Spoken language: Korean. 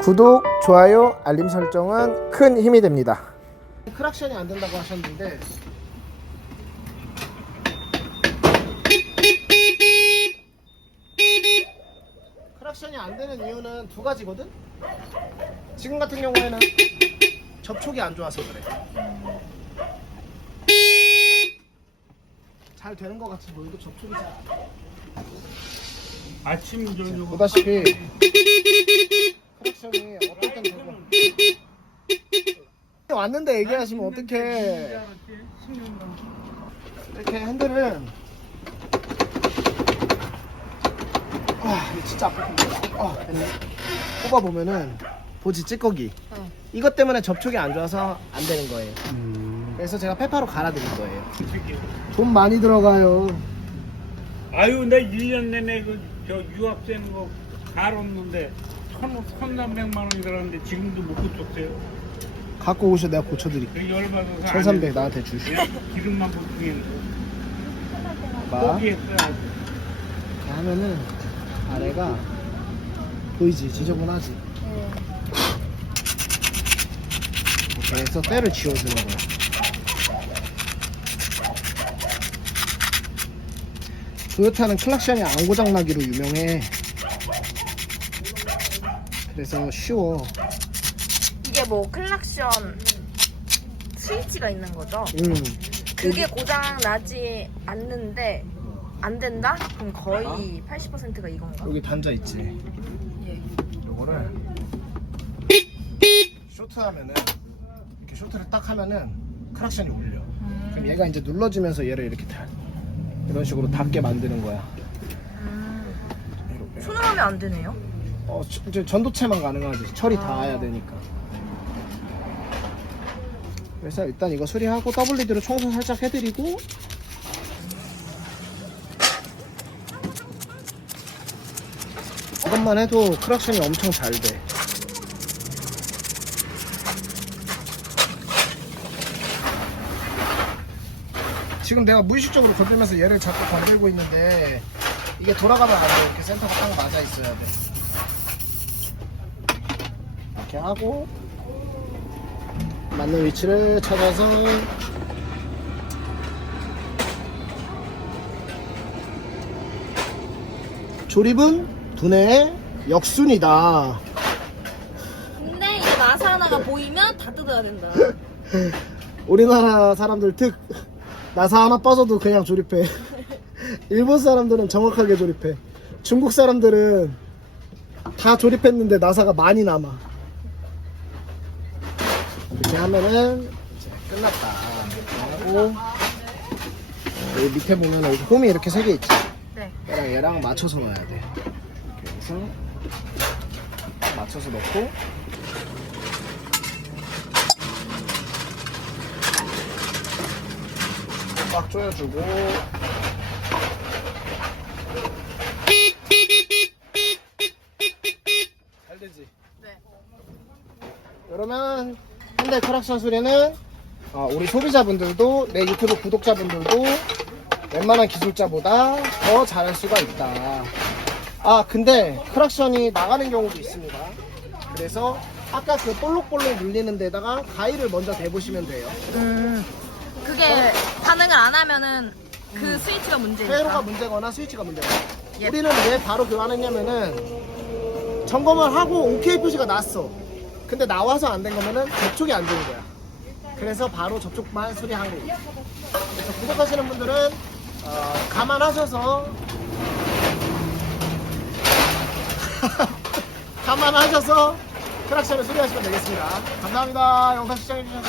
구독, 좋아요, 알림 설정은 큰 힘이 됩니다. 크락션이 안 된다고 하셨는데 크락션이 안 되는 이유는 두 가지거든. 지금 같은 경우에는 접촉이 안 좋아서 그래. 잘 되는 것 같이 보여도 접촉이 잘 안 돼. 아침 저녁 보다시피 크랙션이 어떨 땐 되고 왔는데 얘기하시면 어떡해. 이렇게 핸들은 아 이거 진짜 아프다. 아 됐네. 꼽아보면은 보지 찌꺼기. 이것 때문에 접촉이 안 좋아서 안 되는 거예요. 그래서 제가 페파로 갈아드릴 거예요. 돈 많이 들어가요. 아유 내 1년 내내 그 저 유학생 거 갈았는데 천 천삼백만 원이 들었는데 지금도 못 고쳤어요. 갖고 오셔 내가 고쳐드릴게 그 열받아서 1300 나한테 주시오. 그냥 기름만 보충했는데. 봐. 포기했어요. 아주. 하면은 아래가 보이지? 지저분하지? 이렇게 해서 때를 지워주는 거야. 토요타는 클락션이 안 고장나기로 유명해 그래서 쉬워 이게 뭐 클락션 스위치가 있는 거죠? 음. 그게 고장 나지 않는데 안 된다? 그럼 거의 80%가 이건가? 여기 단자 있지 예. 요거를 쇼트하면은 이렇게 쇼트를 딱 하면은 크락션이 울려 그럼 얘가 이제 눌러지면서 얘를 이렇게 다 이런 식으로 닿게 만드는 거야 음. 손으로 하면 안 되네요. 어, 저- 전도체만 가능하지. 철이 닿아야 되니까. 그래서 일단 이거 수리하고 WD로 청소 살짝 해드리고 이것만 해도 크락션이 엄청 잘 돼. 지금 내가 무의식적으로 건들면서 얘를 자꾸 건들고 있는데 이게 돌아가면 안 돼. 이렇게 센터가 딱 맞아 있어야 돼. 이렇게 하고 맞는 위치를 찾아서 조립은 두뇌의 역순이다. 근데 이 나사 하나가 보이면 다 뜯어야 된다. 우리나라 사람들 특 나사 하나 빠져도 그냥 조립해. 일본 사람들은 정확하게 조립해. 중국 사람들은 다 조립했는데 나사가 많이 남아. 이렇게 하면은 이제 끝났다. 이렇게 하고 여기 밑에 보면 여기 홈이 이렇게 세 개 있지. 네. 얘랑 얘랑 맞춰서 넣어야 돼. 이렇게 해서 맞춰서 넣고 꽉 조여주고 잘 되지? 네. 그러면 현대 크락션 수리는 어, 우리 소비자분들도 내 유튜브 구독자분들도 웬만한 기술자보다 더 잘할 수가 있다. 아 근데 크락션이 나가는 경우도 있습니다. 그래서 아까 그 볼록볼록 눌리는 데다가 가위를 먼저 대보시면 돼요. 음. 그게 반응을 안 하면은 그 스위치가 회로가 문제니까. 문제거나 스위치가 문제거나. 예. 우리는 왜 바로 교환했냐면은 점검을 하고 OK 표시가 났어. 근데 나와서 안 된 거면은 접촉이 안 되는 거야. 그래서 바로 접촉만 수리한 거예요. 그래서 구독하시는 분들은 어, 감안하셔서 감안하셔서 크락션을 수리하시면 되겠습니다. 감사합니다. 영상 시청해주셔서.